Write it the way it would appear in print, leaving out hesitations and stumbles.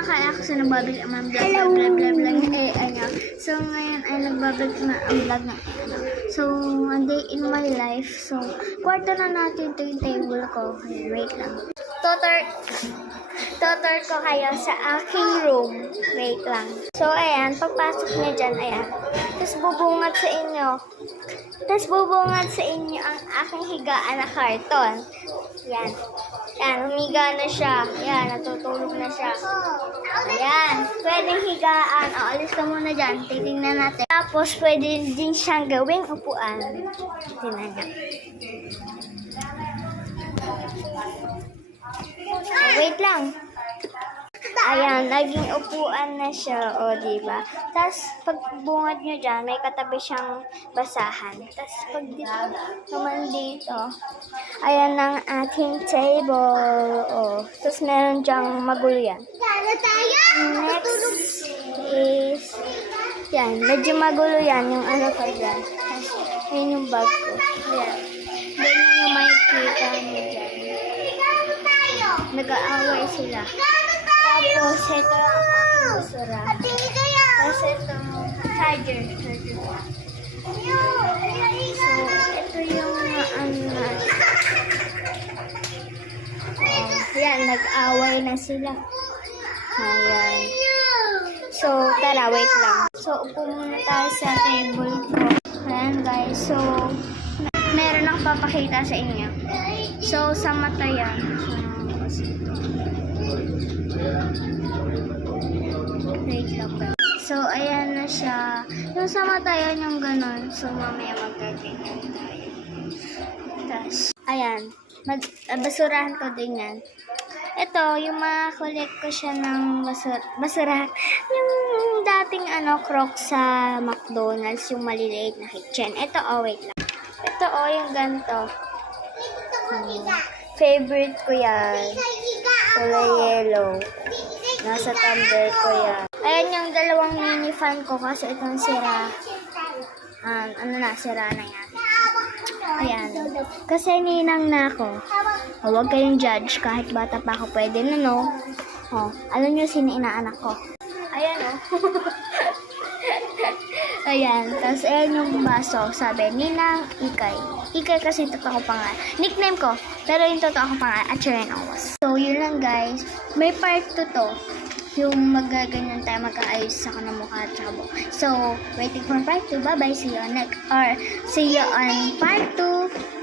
nakakaya kasi nagbabalik ang vlog eh, ano. So, ngayon ay nagbabalik na ang vlog na ano. So, a day in my life. So, kwarto na natin ito yung table ko. Okay, wait lang. Tutor ko kayo sa aking room. Wait lang. So, ayan. Pagpasok niya dyan, ayan. Tapos bubungat sa inyo ang aking higaan na karton. Yan. Yan, humiga na siya. Yan, natutulog na siya. Ayan. Pwedeng higaan. O, alis ka muna dyan. Titingnan natin. Tapos, pwede din siyang gawing upuan. Tingnan niya. Wait lang. Ayan, naging upuan na siya, o, diba? Tapos, pag bungad nyo dyan, may katabi siyang basahan. Tapos, pag naman dito, ayan ang ating table, o. Tapos, meron dyang magulo yan. Next is, yan, medyo magulo yan, yung ano ko dyan. Tapos, yun yung bag ko. Ayan. Ganyan yung makikita nyo dyan. Nag-aaway sila. Tapos, ito ang aking basura. Tapos, ito charger. So, ito yung ano. Ayan, nag-aaway na sila. Ayan. So, tara, wait lang. So, upo muna tayo sa table ko. Ayan, guys. So, meron akong papakita sa inyo. So, sa mata yan. Wait lang ba? So, ayan na siya. Yung sa mata yan, yung ganon. So, mamaya magkaganyan tayo. Tapos, ayan. Basurahan ko din yan. Ito, yung collect ko siya ng basurahan. Yung dating Crocs sa McDonald's, yung maliliit na kitchen. Ito, wait lang. Ito, yung ganito. Favorite ko yan. Kulay yellow. Nasa tumbler ko yan. Ayan yung dalawang mini fan ko kasi itong sira. Sira na yan. Ayan. Kasi ninang na ako. Huwag kayong judge. Kahit bata pa ako, pwede na, no? Alam nyo sino inaanak ko? Ayan, Ayan. Tapos, ayan yung baso. Sabi, Ninang Ikay. Ikay kasi yung totoo ko pangalan. Nickname ko. Pero yung totoo ko pangalan, Acharenos. So, yun lang, guys. May part 2 to. Yung magaganyan tayo, mag-aayos sa ng mukha at saka buhok. So, waiting for part 2. Bye-bye. See you on part 2.